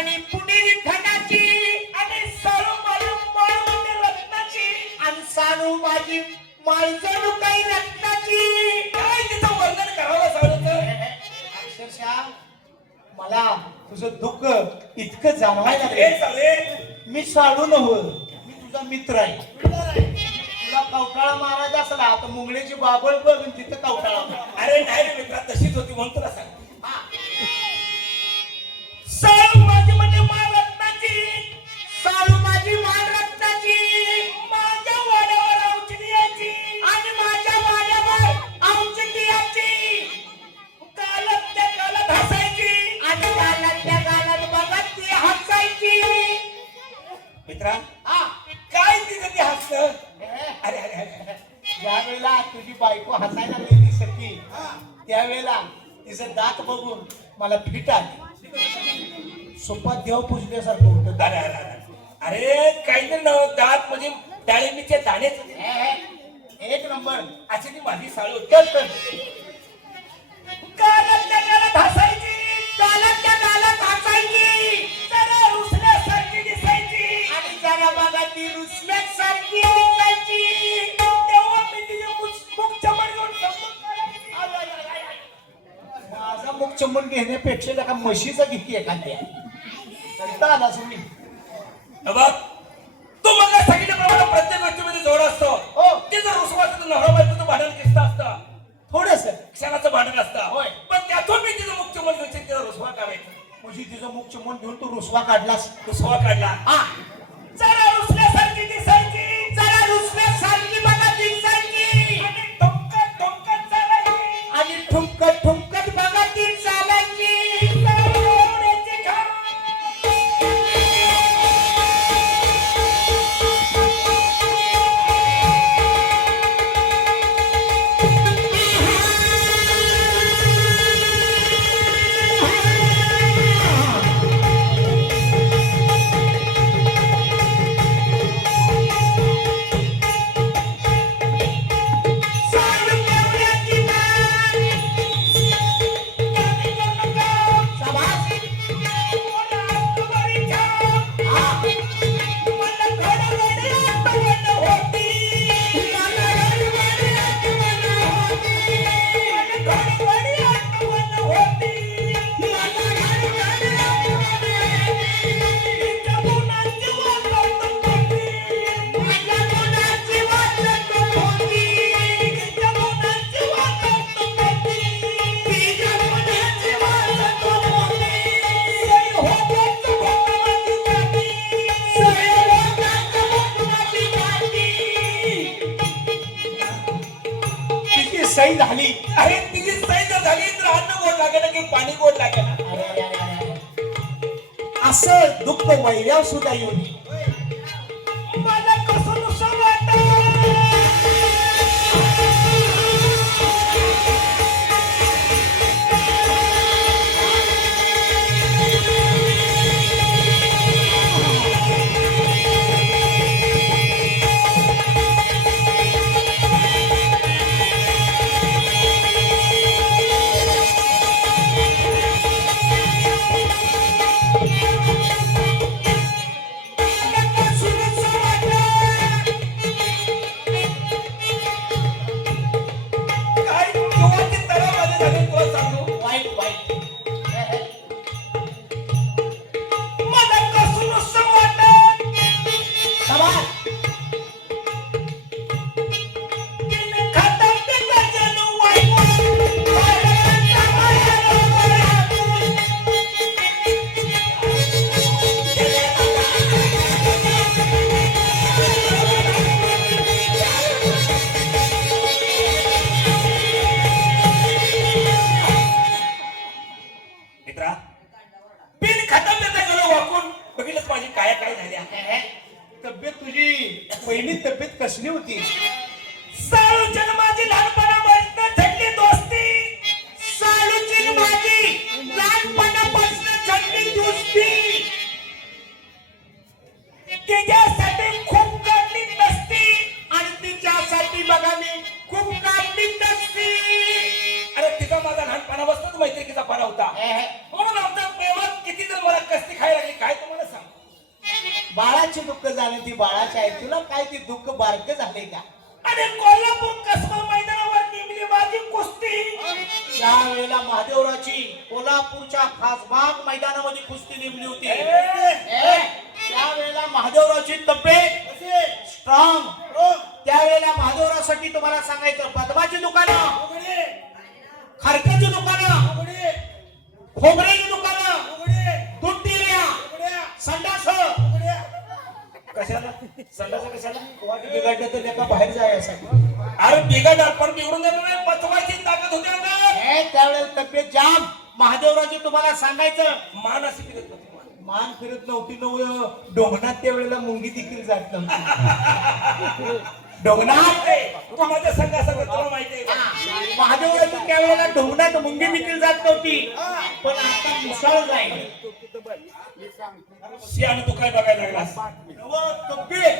आणि पुणेरी खंडाची आणि साळू माझी माळ म्हणजे रत्नाची आणि साळू माझी माळ जणू काही रत्नाची. काय तिचं वर्णन करावं साळूचं? अक्षरशः मला तुझं दुःख इतकं जाणवायला हे लागलं. साळे मी साडू नव्ह, मी तुझा मित्र आहे. तुला कवटाळा मारायचा असला तर मुंगळ्याची बाबळ बघ आणि तिथं कवटाळा मार. अरे नाही रे मित्रा, तशीच होती म्हणून तुला सांग. साळू माझी म्हणजे माळ रत्नाची, साळू माझी माळ रत्नाची, माझ्या वाड्यावर औषधियाची आणि माझ्या वाड्यावर औषधियाची. गालात त्या गालात हसायची आणि गालात त्या गालात बघत ती हसायची. मित्रा हा काय तिचं ते हसलं? अरे अरे अरे ज्या वेळेला तुझी बायको हसायला लागली सखी, त्यावेळेला तिचं दात बघून मला फिट आली. सोपात देव पुजल्यासारखं होतं. अरे अरे अरे अरे काहीतरी दात म्हणजे डाळिंबीचे दाणेच होते. एक नंबर. अशी ती माझी साळू होती. चल चल. गालात त्या गालात हसायची, गालात त्या गालात हसायची, जरा रुसल्यासारखी दिसायची आणि जरा बघा ती रुसल्यासारखी दिसायची. तेव्हा मी तिचे मुख चमन घेऊन समजून काढायची. I, I, I, I, I. माझा मुख चमन घेण्यापेक्षा नका म्हशीचा घेतली एखाद्या करता आला तुम्ही. बघ तू मग सांगितल्याप्रमाणे प्रत्येक गोष्टीमध्ये जोड असतो. हो. ते जर रुसवाचं नवरा बायकोचं भांडण किस्ता असतं, थोडस क्षणाचं भांडण असतं. होय. पण त्यातून मी तिचं मुख्य मन घेऊन तिचा रुसवा काढायचा. म्हणजे तिचं मुख चमन घेऊन तू रुसवा काढलास. रुसवा काढला. हा जरा रुसल्यासारखी दिसायची, जरा रुसल्यासारखी बघा दिसायची आणि ठुमकत ठुमकत चालायची आणि ठुमकत ठुमकत बघा ती चालायची. सावळ्याची घाम. सही झाली. अरे तिची सही जर झाली तर अन्न गोड लागेल की पाणी गोड लागेल. अरे, अरे, अरे, अरे. असं दुःख वैऱ्यावर सुद्धा येऊ नये. मला कसं नुसतं वाटतं. काय जीवाची तरामध्ये झाली तुला सांगू. वाईट वाईट. मला कसं नुसतं वाटत. सवाल. तिने खातं पिकं जणू वाईट. वाऱ्याचा मित्रा बिन खतम देता गेलो वाकून बघितलंच माझी काय काय झाल्या. तब्येत तुझी पहिली तब्येत कसली होती. साळू जन्माची लहानपणापासून झडली दोस्ती. सालूची माझी लहानपणापासून झडली दोस्ती. त्याच्यासाठी खूप काढली नसती आणि तिच्यासाठी बघा मी खूप काढली नसती. अरे तिचा माझा लहानपणापासूनच मैत्रिकीचा पाडा होता. हे, हे. म्हणून आमच्या प्रेमात किती जर तुम्हाला कसली खायला लागली काय तुम्हाला सांग. बाळाची दुःख झाली ती बाळाची आहे, तुला काय ती दुःख बारक झाले का? आणि कोल्हापूर कसबा मैदानावर निमली माझी कुस्ती. त्यावेळेला महादेवराची कोल्हापूरच्या खासबाग मैदानामध्ये कुस्ती नेमली होती. त्यावेळेला महादेवराची तब्येत स्ट्रॉंग. त्यावेळेला महादेवरासाठी तुम्हाला सांगायचं, पद्माची दुकानं, खरकाची दुकानं, खोबऱ्याची दुकानं, दूध डेअऱ्या, संडास. कशाला संडास कशाला वाट बिघडलं तर एका बाहेर जायसाठी. अरे बिघड आपण बिघडून देणार नाही, पचवायची ताकद होते अंगात. त्यावेळेला तब्येत जाम. महादेवराजी तुम्हाला सांगायचं, मान अशी फिरत नव्हती मान. मान फिरत नव्हती. डोंगणात त्यावेळेला मुंगी देखील जात नव्हती. डोंगणात तू माझ्या संघासंग तुला माहिती आहे का? महादेवराजी त्यावेळेला डोंगणात मुंगी देखील जात नव्हती, पण आता मुसळ जाईल. शी आणि तू काय बघायला लागलास? तब्येत